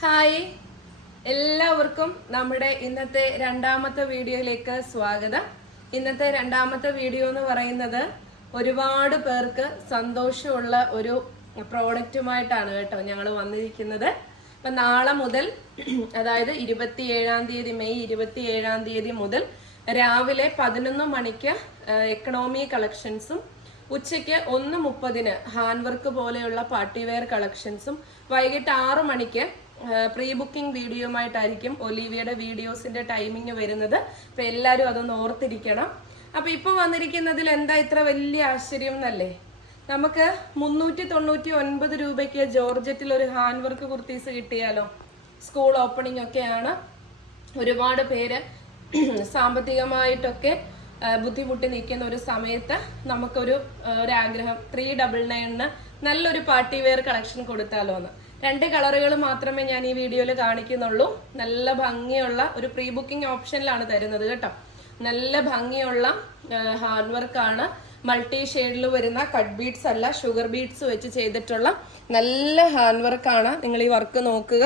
Hi. എല്ലാവർക്കും നമ്മുടെ ഇന്നത്തെ രണ്ടാമത്തെ വീഡിയോയിലേക്ക് സ്വാഗതം. ഇന്നത്തെ രണ്ടാമത്തെ വീഡിയോ എന്ന് പറയുന്നത് ഒരുപാട് പേർക്ക് സന്തോഷമുള്ള ഒരു പ്രോഡക്റ്റുമായിട്ടാണ് കേട്ടോ ഞങ്ങൾ വന്നിരിക്കുന്നത്. അപ്പം നാളെ മുതൽ അതായത് ഇരുപത്തി ഏഴാം തീയതി മെയ് ഇരുപത്തി ഏഴാം തീയതി മുതൽ രാവിലെ പതിനൊന്ന് മണിക്ക് എക്കണോമി കളക്ഷൻസും ഉച്ചയ്ക്ക് ഒന്ന് മുപ്പതിന് ഹാൻഡ് വർക്ക് പോലെയുള്ള പാർട്ടിവെയർ കളക്ഷൻസും വൈകിട്ട് ആറു മണിക്ക് പ്രീ ബുക്കിംഗ് വീഡിയോയുമായിട്ടായിരിക്കും ഒലീവിയുടെ വീഡിയോസിന്റെ ടൈമിംഗ് വരുന്നത്. അപ്പൊ എല്ലാവരും അതൊന്ന് ഓർത്തിരിക്കണം. അപ്പൊ ഇപ്പോൾ വന്നിരിക്കുന്നതിൽ എന്താ ഇത്ര വലിയ ആശ്ചര്യം എന്നല്ലേ? നമുക്ക് മുന്നൂറ്റി തൊണ്ണൂറ്റി ഒൻപത് രൂപയ്ക്ക് ജോർജറ്റിൽ ഒരു ഹാൻഡ് വർക്ക് കുർത്തീസ് കിട്ടിയാലോ? സ്കൂൾ ഓപ്പണിംഗ് ഒക്കെയാണ്. ഒരുപാട് പേര് സാമ്പത്തികമായിട്ടൊക്കെ ബുദ്ധിമുട്ടി നിൽക്കുന്ന ഒരു സമയത്ത് നമുക്കൊരു ഒരു ഒരാഗ്രഹം. ത്രീ ഡബിൾ നയണിന് നല്ലൊരു പാർട്ടി വെയർ കളക്ഷൻ കൊടുത്താലോ എന്ന് രണ്ട് കളറുകൾ മാത്രമേ ഞാൻ ഈ വീഡിയോയിൽ കാണിക്കുന്നുള്ളൂ. നല്ല ഭംഗിയുള്ള ഒരു പ്രീ ബുക്കിംഗ് ഓപ്ഷനിലാണ് തരുന്നത് കേട്ടോ. നല്ല ഭംഗിയുള്ള ഹാർഡ് വർക്കാണ് മൾട്ടി ഷെയ്ഡിൽ വരുന്ന കട്ട് ബീഡ്സ് അല്ല ഷുഗർ ബീഡ്സ് വെച്ച് ചെയ്തിട്ടുള്ള നല്ല ഹാൻഡ് വർക്കാണ് നിങ്ങൾ ഈ വർക്ക് നോക്കുക.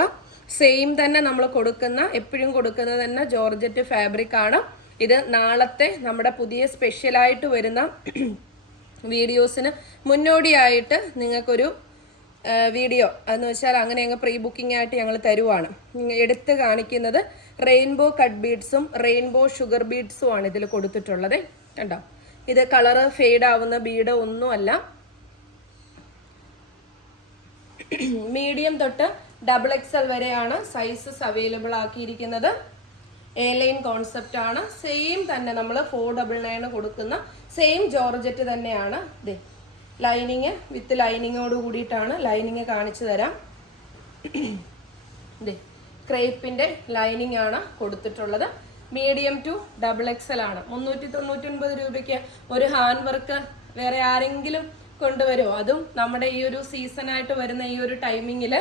സെയിം തന്നെ നമ്മൾ കൊടുക്കുന്ന എപ്പോഴും കൊടുക്കുന്നത് തന്നെ ജോർജറ്റ് ഫാബ്രിക് ആണ്. ഇത് നാളത്തെ നമ്മുടെ പുതിയ സ്പെഷ്യലായിട്ട് വരുന്ന വീഡിയോസിന് മുന്നോടിയായിട്ട് നിങ്ങൾക്കൊരു വീഡിയോ. എന്ന് വെച്ചാൽ അങ്ങനെ അങ്ങ് പ്രീ ബുക്കിംഗ് ആയിട്ട് ഞങ്ങൾ തരുവാണ്. എടുത്ത് കാണിക്കുന്നത് റെയിൻബോ കട്ട് ബീഡ്സും റെയിൻബോ ഷുഗർ ബീഡ്സും ആണ് ഇതിൽ കൊടുത്തിട്ടുള്ളത്. കണ്ടോ? ഇത് കളറ് ഫെയ്ഡ് ആവുന്ന ബീഡ് ഒന്നുമല്ല മീഡിയം തൊട്ട് ഡബിൾ എക്സൽ വരെയാണ് സൈസസ് അവൈലബിൾ ആക്കിയിരിക്കുന്നത്. എ ലൈൻ കോൺസെപ്റ്റ് ആണ്. സെയിം തന്നെ നമ്മൾ ഫോർ ഡബിൾ നയൻ കൊടുക്കുന്ന സെയിം ജോർജറ്റ് തന്നെയാണ്. ദേ ലൈനിങ് വിത്ത് ലൈനിങ്ങോട് കൂടിയിട്ടാണ് ലൈനിങ് കാണിച്ചു തരാം. ദേ ക്രേപ്പിന്റെ ലൈനിങ് ആണ് കൊടുത്തിട്ടുള്ളത്. മീഡിയം ടു ഡബിൾ എക്സൽ ആണ്. മുന്നൂറ്റി തൊണ്ണൂറ്റി ഒൻപത് രൂപയ്ക്ക് ഒരു ഹാൻഡ് വർക്ക് വേറെ ആരെങ്കിലും കൊണ്ടുവരുമോ? അതും നമ്മുടെ ഈ ഒരു സീസണായിട്ട് വരുന്ന ഈ ഒരു ടൈമിങ്ങിൽ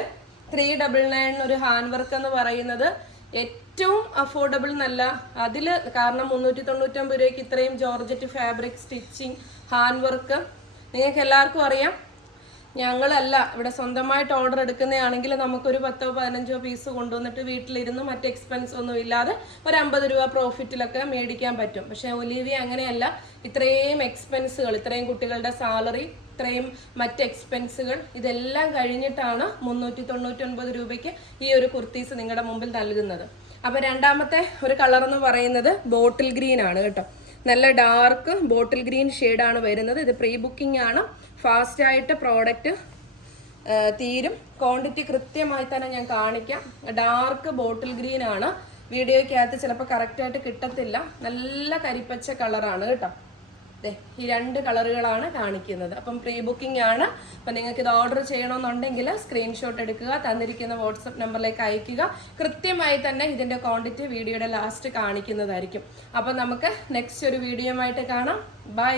ത്രീ ഡബിൾ നയൻ ഒരു ഹാൻഡ് വർക്ക് എന്ന് പറയുന്നത് ഏറ്റവും അഫോർഡബിൾ എന്നല്ല. അതിൽ കാരണം മുന്നൂറ്റി തൊണ്ണൂറ്റൊമ്പത് രൂപയ്ക്ക് ഇത്രയും georgette fabric stitching hand work നിങ്ങൾക്ക് എല്ലാവർക്കും അറിയാം. ഞങ്ങളല്ല ഇവിടെ സ്വന്തമായിട്ട് ഓർഡർ എടുക്കുന്നതാണെങ്കിൽ നമുക്കൊരു പത്തോ പതിനഞ്ചോ പീസ് കൊണ്ടുവന്നിട്ട് വീട്ടിലിരുന്ന് മറ്റ് എക്സ്പെൻസ് ഒന്നും ഇല്ലാതെ ഒരു അമ്പത് രൂപ പ്രോഫിറ്റിലൊക്കെ മേടിക്കാൻ പറ്റും. പക്ഷേ ഒലീവിയ അങ്ങനെയല്ല. ഇത്രയും എക്സ്പെൻസുകൾ ഇത്രയും കുട്ടികളുടെ സാലറി ഇത്രയും മറ്റ് എക്സ്പെൻസുകൾ ഇതെല്ലാം കഴിഞ്ഞിട്ടാണ് മുന്നൂറ്റി തൊണ്ണൂറ്റി രൂപയ്ക്ക് ഈ ഒരു കുർത്തീസ് നിങ്ങളുടെ മുമ്പിൽ നൽകുന്നത്. അപ്പോൾ രണ്ടാമത്തെ ഒരു കളർ എന്ന് പറയുന്നത് ബോട്ടിൽ ഗ്രീൻ ആണ് കേട്ടോ. നല്ല ഡാർക്ക് ബോട്ടിൽ ഗ്രീൻ ഷെയ്ഡാണ് വരുന്നത്. ഇത് പ്രീ ബുക്കിംഗ് ആണ്. ഫാസ്റ്റ് ആയിട്ട് പ്രോഡക്റ്റ് തീരും. ക്വാണ്ടിറ്റി കൃത്യമായി തന്നെ ഞാൻ കാണിക്കാം. ഡാർക്ക് ബോട്ടിൽ ഗ്രീൻ ആണ്. വീഡിയോയ്ക്കകത്ത് ചിലപ്പോൾ കറക്റ്റായിട്ട് കിട്ടത്തില്ല. നല്ല കരിപ്പച്ച കളറാണ് കേട്ടോ. ഈ രണ്ട് കളറുകളാണ് കാണിക്കുന്നത്. അപ്പം പ്രീ ബുക്കിംഗ് ആണ്. അപ്പം നിങ്ങൾക്ക് ഇത് ഓർഡർ ചെയ്യണമെന്നുണ്ടെങ്കിൽ സ്ക്രീൻഷോട്ട് എടുക്കുക തന്നിരിക്കുന്ന വാട്സപ്പ് നമ്പറിലേക്ക് അയക്കുക കൃത്യമായി തന്നെ ഇതിന്റെ ക്വാണ്ടിറ്റി വീഡിയോയുടെ ലാസ്റ്റ് കാണിക്കുന്നതായിരിക്കും. അപ്പം നമുക്ക് നെക്സ്റ്റ് ഒരു വീഡിയോ ആയിട്ട് കാണാം. ബൈ